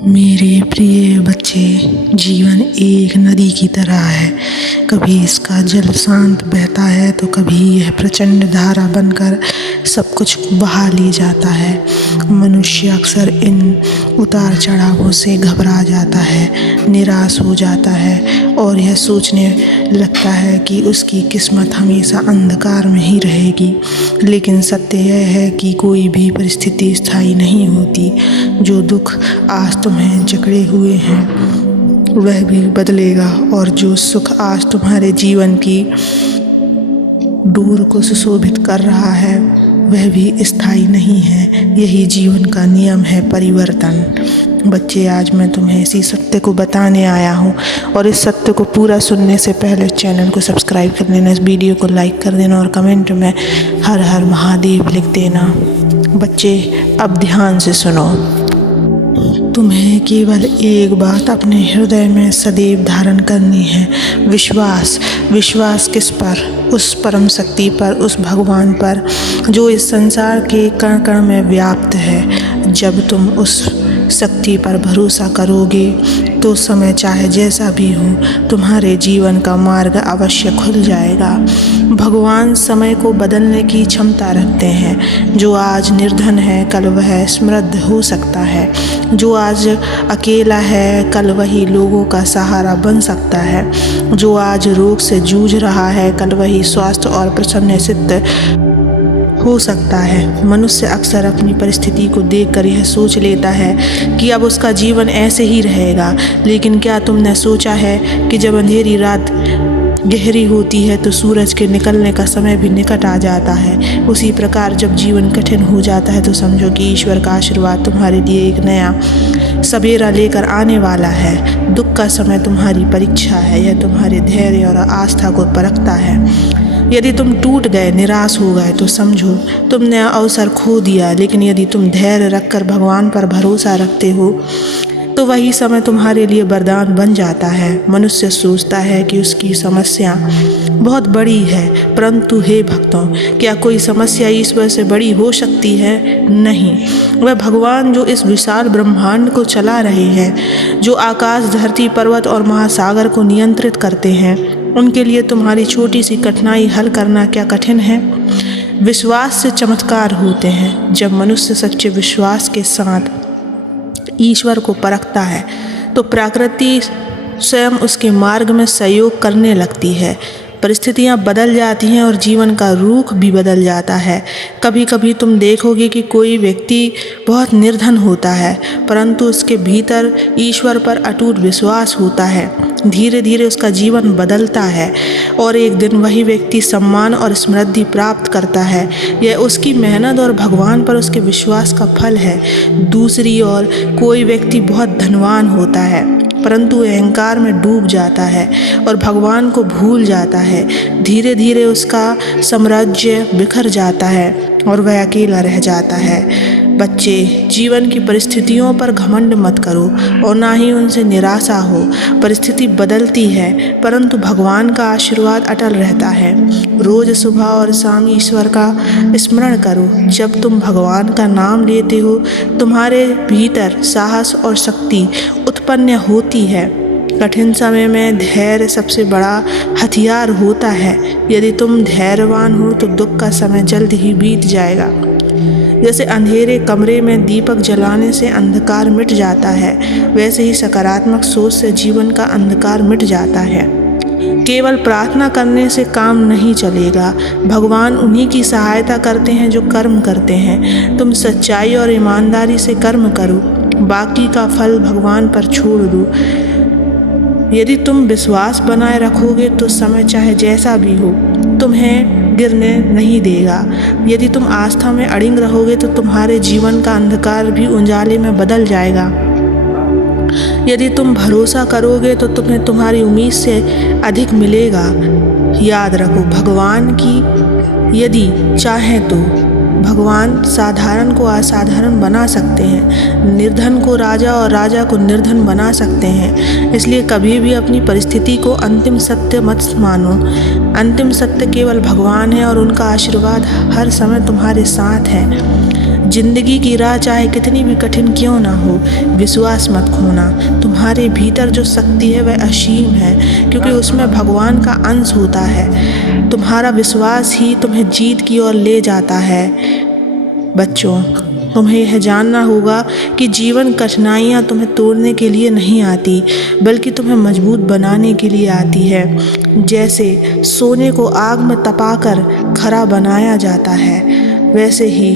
मेरे प्रिय बच्चे, जीवन एक नदी की तरह है। कभी इसका जल शांत बहता है तो कभी यह प्रचंड धारा बनकर सब कुछ बहा ले जाता है। मनुष्य अक्सर इन उतार चढ़ावों से घबरा जाता है, निराश हो जाता है और यह सोचने लगता है कि उसकी किस्मत हमेशा अंधकार में ही रहेगी। लेकिन सत्य यह है कि कोई भी परिस्थिति स्थायी नहीं होती। जो दुख आज तुम्हें जकड़े हुए हैं वह भी बदलेगा, और जो सुख आज तुम्हारे जीवन की डोर को सुशोभित कर रहा है वह भी स्थायी नहीं है। यही जीवन का नियम है, परिवर्तन। बच्चे, आज मैं तुम्हें इसी सत्य को बताने आया हूँ, और इस सत्य को पूरा सुनने से पहले चैनल को सब्सक्राइब कर देना, इस वीडियो को लाइक कर देना और कमेंट में हर हर महादेव लिख देना। बच्चे, अब ध्यान से सुनो। तुम्हें केवल एक बात अपने हृदय में सदैव धारण करनी है, विश्वास। विश्वास किस पर? उस परम शक्ति पर, उस भगवान पर जो इस संसार के कण कण में व्याप्त है। जब तुम उस शक्ति पर भरोसा करोगे तो समय चाहे जैसा भी हो, तुम्हारे जीवन का मार्ग अवश्य खुल जाएगा। भगवान समय को बदलने की क्षमता रखते हैं। जो आज निर्धन है कल वह समृद्ध हो सकता है। जो आज अकेला है कल वही लोगों का सहारा बन सकता है। जो आज रोग से जूझ रहा है कल वही स्वास्थ्य और प्रसन्न चित्त हो सकता है। मनुष्य अक्सर अपनी परिस्थिति को देखकर यह सोच लेता है कि अब उसका जीवन ऐसे ही रहेगा। लेकिन क्या तुमने सोचा है कि जब अंधेरी रात गहरी होती है तो सूरज के निकलने का समय भी निकट आ जाता है। उसी प्रकार जब जीवन कठिन हो जाता है तो समझो कि ईश्वर का आशीर्वाद तुम्हारे लिए एक नया सवेरा लेकर आने वाला है। दुख का समय तुम्हारी परीक्षा है, यह तुम्हारे धैर्य और आस्था को परखता है। यदि तुम टूट गए, निराश हो गए तो समझो तुमने अवसर खो दिया। लेकिन यदि तुम धैर्य रखकर भगवान पर भरोसा रखते हो तो वही समय तुम्हारे लिए वरदान बन जाता है। मनुष्य सोचता है कि उसकी समस्या बहुत बड़ी है, परंतु हे भक्तों, क्या कोई समस्या ईश्वर से बड़ी हो सकती है? नहीं। वह भगवान जो इस विशाल ब्रह्मांड को चला रहे हैं, जो आकाश, धरती, पर्वत और महासागर को नियंत्रित करते हैं, उनके लिए तुम्हारी छोटी सी कठिनाई हल करना क्या कठिन है? विश्वास से चमत्कार होते हैं। जब मनुष्य सच्चे विश्वास के साथ ईश्वर को परखता है तो प्रकृति स्वयं उसके मार्ग में सहयोग करने लगती है। परिस्थितियाँ बदल जाती हैं और जीवन का रुख भी बदल जाता है। कभी कभी तुम देखोगे कि कोई व्यक्ति बहुत निर्धन होता है, परंतु उसके भीतर ईश्वर पर अटूट विश्वास होता है। धीरे धीरे उसका जीवन बदलता है और एक दिन वही व्यक्ति सम्मान और समृद्धि प्राप्त करता है। यह उसकी मेहनत और भगवान पर उसके विश्वास का फल है। दूसरी ओर कोई व्यक्ति बहुत धनवान होता है, परंतु अहंकार में डूब जाता है और भगवान को भूल जाता है। धीरे धीरे उसका साम्राज्य बिखर जाता है और वह अकेला रह जाता है। बच्चे, जीवन की परिस्थितियों पर घमंड मत करो और ना ही उनसे निराशा हो। परिस्थिति बदलती है, परंतु भगवान का आशीर्वाद अटल रहता है। रोज सुबह और शाम ईश्वर का स्मरण करो। जब तुम भगवान का नाम लेते हो तुम्हारे भीतर साहस और शक्ति उत्पन्न होती है। कठिन समय में धैर्य सबसे बड़ा हथियार होता है। यदि तुम धैर्यवान हो तो दुख का समय जल्द ही बीत जाएगा। जैसे अंधेरे कमरे में दीपक जलाने से अंधकार मिट जाता है, वैसे ही सकारात्मक सोच से जीवन का अंधकार मिट जाता है। केवल प्रार्थना करने से काम नहीं चलेगा। भगवान उन्हीं की सहायता करते हैं जो कर्म करते हैं। तुम सच्चाई और ईमानदारी से कर्म करो, बाकी का फल भगवान पर छोड़ दो। यदि तुम विश्वास बनाए रखोगे तो समय चाहे जैसा भी हो तुम्हें गिरने नहीं देगा। यदि तुम आस्था में अड़िग रहोगे तो तुम्हारे जीवन का अंधकार भी उजाले में बदल जाएगा। यदि तुम भरोसा करोगे तो तुम्हें तुम्हारी उम्मीद से अधिक मिलेगा। याद रखो, भगवान की यदि चाहें तो भगवान साधारण को असाधारण बना सकते हैं, निर्धन को राजा और राजा को निर्धन बना सकते हैं। इसलिए कभी भी अपनी परिस्थिति को अंतिम सत्य मत मानो। अंतिम सत्य केवल भगवान है और उनका आशीर्वाद हर समय तुम्हारे साथ है। जिंदगी की राह चाहे कितनी भी कठिन क्यों ना हो, विश्वास मत खोना। तुम्हारे भीतर जो शक्ति है वह असीम है, क्योंकि उसमें भगवान का अंश होता है। तुम्हारा विश्वास ही तुम्हें जीत की ओर ले जाता है। बच्चों, तुम्हें यह जानना होगा कि जीवन कठिनाइयाँ तुम्हें तोड़ने के लिए नहीं आती, बल्कि तुम्हें मजबूत बनाने के लिए आती है। जैसे सोने को आग में तपाकर खरा बनाया जाता है, वैसे ही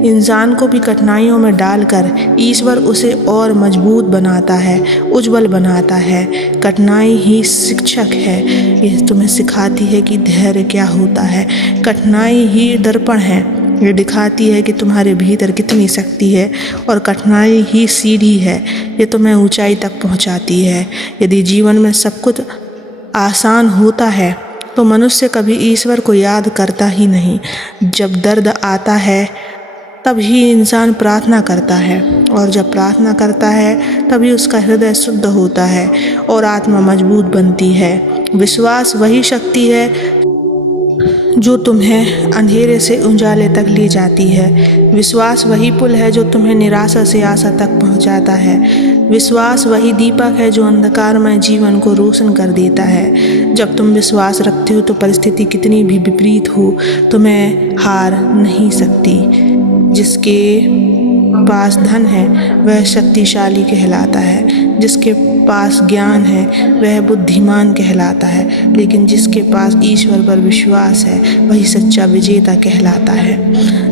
इंसान को भी कठिनाइयों में डालकर ईश्वर उसे और मजबूत बनाता है, उज्जवल बनाता है। कठिनाई ही शिक्षक है, ये तुम्हें सिखाती है कि धैर्य क्या होता है। कठिनाई ही दर्पण है, ये दिखाती है कि तुम्हारे भीतर कितनी शक्ति है। और कठिनाई ही सीढ़ी है, ये तुम्हें ऊंचाई तक पहुंचाती है। यदि जीवन में सब कुछ आसान होता है तो मनुष्य कभी ईश्वर को याद करता ही नहीं। जब दर्द आता है तब ही इंसान प्रार्थना करता है, और जब प्रार्थना करता है तभी उसका हृदय शुद्ध होता है और आत्मा मजबूत बनती है। विश्वास वही शक्ति है जो तुम्हें अंधेरे से उजाले तक ले जाती है। विश्वास वही पुल है जो तुम्हें निराशा से आशा तक पहुंचाता है। विश्वास वही दीपक है जो अंधकारमय जीवन को रोशन कर देता है। जब तुम विश्वास रखते हो तो परिस्थिति कितनी भी विपरीत हो, तुम्हें हार नहीं सकती। जिसके पास धन है वह शक्तिशाली कहलाता है, जिसके पास ज्ञान है वह बुद्धिमान कहलाता है, लेकिन जिसके पास ईश्वर पर विश्वास है वही सच्चा विजेता कहलाता है।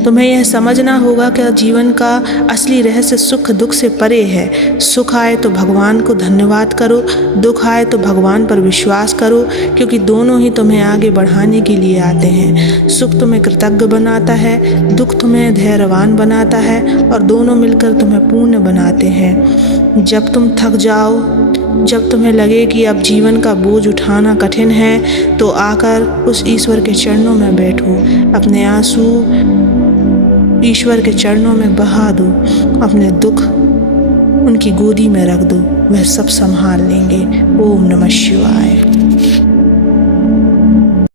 तुम्हें यह समझना होगा कि जीवन का असली रहस्य सुख दुख से परे है। सुख आए तो भगवान को धन्यवाद करो, दुख आए तो भगवान पर विश्वास करो, क्योंकि दोनों ही तुम्हें आगे बढ़ाने के लिए आते हैं। सुख तुम्हें कृतज्ञ बनाता है, दुख तुम्हें धैर्यवान बनाता है, और दोनों मिलकर तुम्हें पूर्ण बनाते हैं। जब तुम थक जाओ, जब तुम्हें लगे कि अब जीवन का बोझ उठाना कठिन है, तो आकर उस ईश्वर के चरणों में बैठो। अपने आंसू ईश्वर के चरणों में बहा दो, अपने दुख उनकी गोदी में रख दो, वह सब संभाल लेंगे। ओम नमः शिवाय।